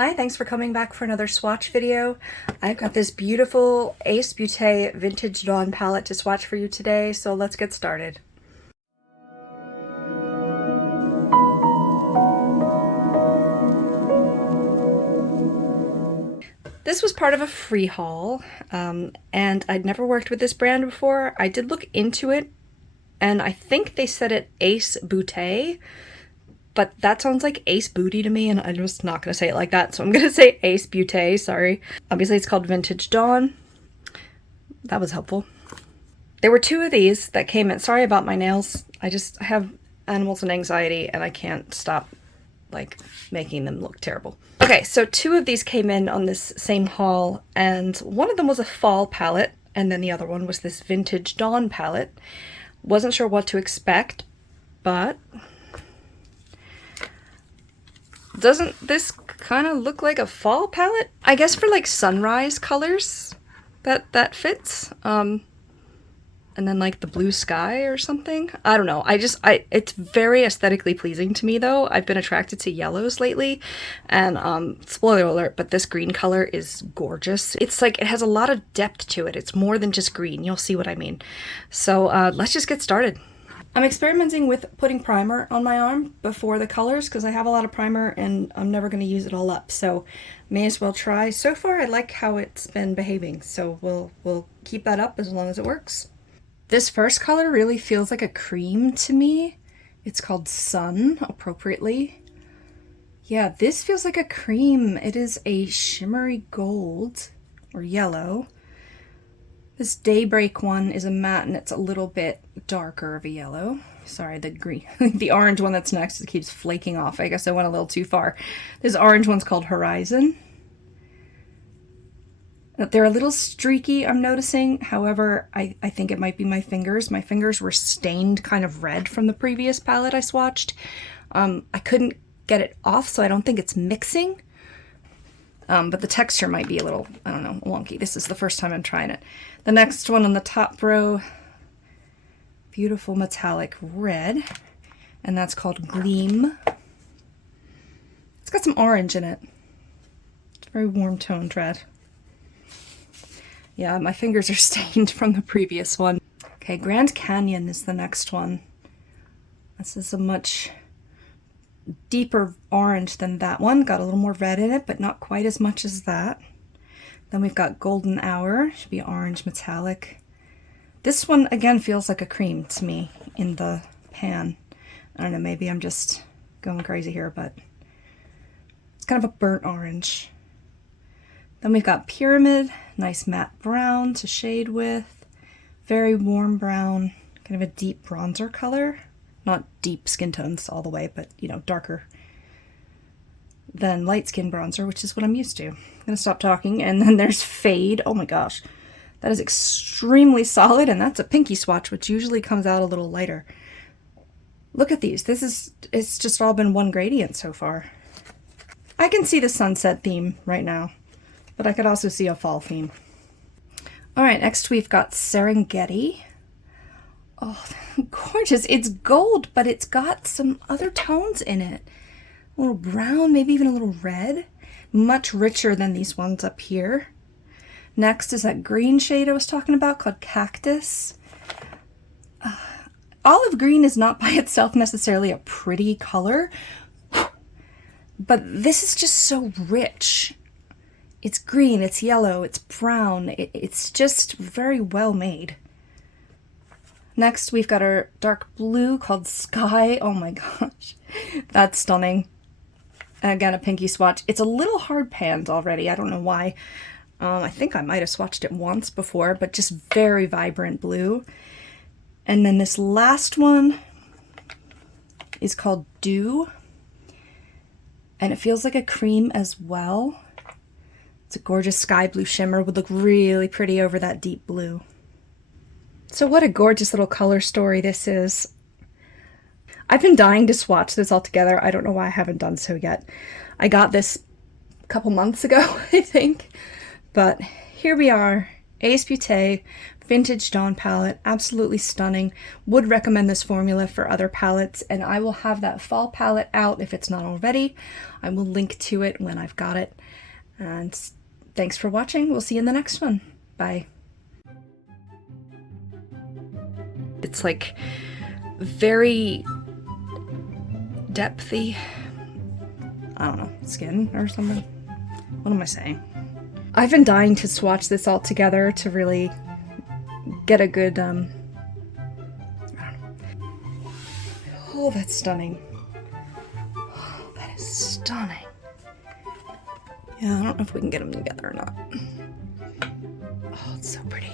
Hi, thanks for coming back for another swatch video. I've got this beautiful Ace Beaute Vintage Dawn palette to swatch for you today, so let's get started. This was part of a free haul, and I'd never worked with this brand before. I did look into it, and I think they said it Ace Beaute, but that sounds like Ace Booty to me, and I'm just not going to say it like that, so I'm going to say Ace Beaute, sorry. Obviously it's called Vintage Dawn. That was helpful. There were two of these that came in. Sorry about my nails. I have animals and anxiety, and I can't stop, like, making them look terrible. Okay, so two of these came in on this same haul, and one of them was a fall palette, and then the other one was this Vintage Dawn palette. Wasn't sure what to expect, but doesn't this kind of look like a fall palette? I guess for like sunrise colors that fits. And then like the blue sky or something. I don't know. It's very aesthetically pleasing to me though. I've been attracted to yellows lately, and spoiler alert, but this green color is gorgeous. It's like, it has a lot of depth to it. It's more than just green. You'll see what I mean. So let's just get started. I'm experimenting with putting primer on my arm before the colors because I have a lot of primer and I'm never going to use it all up, so may as well try. So far I like how it's been behaving, so we'll keep that up as long as it works. This first color really feels like a cream to me. It's called Sun, appropriately. Yeah, this feels like a cream. It is a shimmery gold or yellow. This Daybreak one is a matte, and it's a little bit darker of a yellow. Sorry, the green, the orange one that's next, it keeps flaking off. I guess I went a little too far. This orange one's called Horizon. They're a little streaky, I'm noticing. However, I think it might be my fingers. My fingers were stained kind of red from the previous palette I swatched. I couldn't get it off, so I don't think it's mixing. But the texture might be a little, I don't know, wonky. This is the first time I'm trying it. The next one on the top row, beautiful metallic red, and that's called Gleam. It's got some orange in it. It's a very warm toned red. Yeah, my fingers are stained from the previous one. Okay, Grand Canyon is the next one. This is a much deeper orange than that one. Got a little more red in it, but not quite as much as that. Then we've got Golden Hour, should be orange metallic. This one, again, feels like a cream to me in the pan. I don't know, maybe I'm just going crazy here, but it's kind of a burnt orange. Then we've got Pyramid, nice matte brown to shade with. Very warm brown, kind of a deep bronzer color. Not deep skin tones all the way, but, you know, darker than light skin bronzer, which is what I'm used to. I'm gonna stop talking. And then there's Fade. Oh my gosh, that is extremely solid, and that's a pinky swatch, which usually comes out a little lighter. Look at these. It's just all been one gradient so far. I can see the sunset theme right now, but I could also see a fall theme. All right, next we've got Serengeti. Oh, gorgeous. It's gold, but it's got some other tones in it. A little brown, maybe even a little red. Much richer than these ones up here. Next is that green shade I was talking about called Cactus. Olive green is not by itself necessarily a pretty color, but this is just so rich. It's green, it's yellow, it's brown. It's just very well made. Next, we've got our dark blue called Sky. Oh my gosh, that's stunning. Again, a pinky swatch. It's a little hard panned already. I don't know why. I think I might have swatched it once before, but just very vibrant blue. And then this last one is called Dew, and it feels like a cream as well. It's a gorgeous sky blue shimmer, would look really pretty over that deep blue. So what a gorgeous little color story this is. I've been dying to swatch this all together. I don't know why I haven't done so yet. I got this a couple months ago, I think. But here we are, Ace Beaute vintage Dawn palette, absolutely stunning. Would recommend this formula for other palettes, and I will have that fall palette out if it's not already. I will link to it when I've got it. And thanks for watching. We'll see you in the next one. Bye. It's like very depthy. I don't know, skin or something. What am I saying? I've been dying to swatch this all together to really get a good, I don't know. Oh, that's stunning. Oh, that is stunning. Yeah, I don't know if we can get them together or not. Oh, it's so pretty.